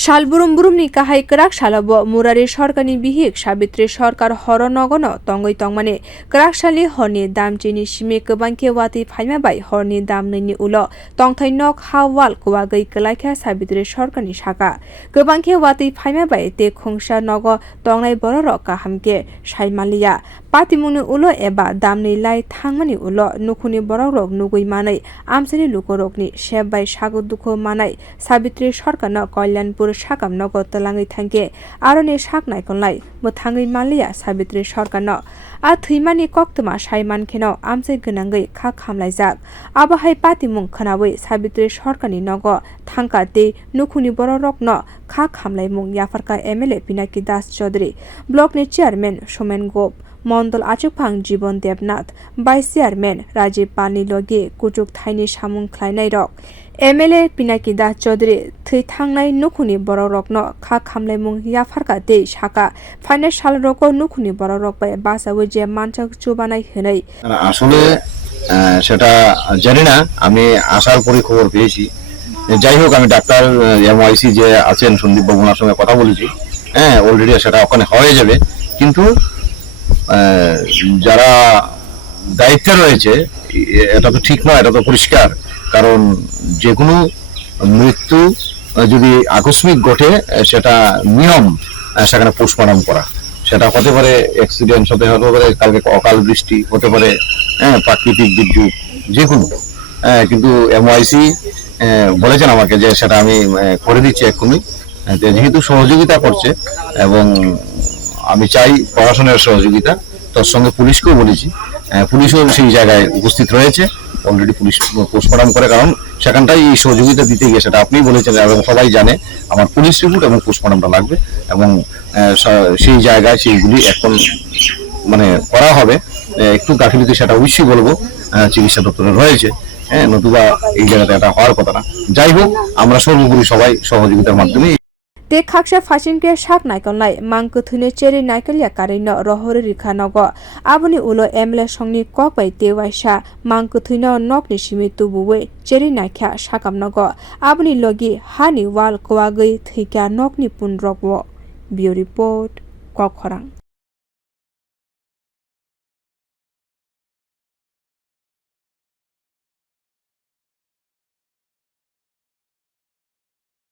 Shalburum-burumni kahai kerak shalabo murari sorkani bihik Sabitri sorkar horo nogono tongoi tongmane kerak shali horni dam chini shime kebangke wati phaima horni dam nini ulo tongthai nok hawal kuwagai kelaikha Sabitri sorkani shaka kebangke wati phaima te khongsa nogo tongnai borok kahamke saimaliya patimuni ulo eba damni lai thangmani ulo nukhuni borok nugui manai amsani lukorokni shebai sago dukho manai Sabitri sorkarno Kalyanpur sakam nogo talangai thangke aroni saknai konlai mothangai maliya Sabitri sorkarno a thimani koktoma saiman kheno amsai gonangai kha khamlaijak abahai patimung khanawi Sabitri sorkarni nogo thangka te nukhuni borokno kha khamlaimung yafarka MLA Pinaki Das Chaudhary block ni chairman Somen Gop Mondol Achukphang Jibon Debnath Vice Chairman Rajiv Pani Logi Kuchuk Thaini Samung Khlainai rok MLA Pinaki Das Chaudhary thai thangnai nukhuni borokno kha khamlaimung yafarka te shaka financial roko nukhuni borok bai basawe je manchak chubanai henai আসলে সেটা জানি না আমি আসার পরে খবর পেয়েছি যাই হোক আমি ডাক্তার এমওআইসি যে আছেন সন্দীপ বাবুর সঙ্গে কথা বলেছি অলরেডি সেটা ওখানে হয়ে যাবে কিন্তু যারা দায়িত্বে রয়েছে এটা তো ঠিক নয় এটা তো পরিষ্কার কারণ যে কোনো মৃত্যু যদি আকস্মিক ঘটে সেটা নিয়ম সেখানে পোস্টমর্টম করা সেটা হতে পারে অ্যাক্সিডেন্ট হতে পারে কালকে অকাল বৃষ্টি হতে পারে প্রাকৃতিক দুর্যোগ যে কোনো কিন্তু এমওআইসি বলেছেন আমাকে যে সেটা আমি করে দিচ্ছি এক্ষুনি যেহেতু সহযোগিতা করছে এবং আমি চাই প্রশাসনের সহযোগিতা তার সঙ্গে পুলিশকেও বলেছি পুলিশও সেই জায়গায় উপস্থিত রয়েছে অলরেডি পুলিশ পোস্টমর্টম করে কারণ সেখানটাই এই সহযোগিতা দিতে গিয়ে সেটা আপনিই বলেছেন এবং সবাই জানে আমার পুলিশ রিপোর্ট এবং পোস্টমর্টমটা লাগবে এবং সেই জায়গায় সেইগুলি এখন মানে করা হবে একটু গাফিলতি সেটা অবশ্যই বলবো চিকিৎসা দপ্তরে রয়েছে নতুবা এই জায়গাতে এটা হওয়ার কথা না যাই হোক আমরা সর্বোপরি সবাই সহযোগিতার মাধ্যমে te khaksa phasingke sak naikonlai mangkuthune cheri naikelya karino rohori rikha nogo aboni ulo MLA songni kokbai tewaisa mangkuthuino nokni simi tubuwe cheri naikha sakam nogo aboni logi hani wal kwagoi thika nokni punrokwo bio report Kokkhorang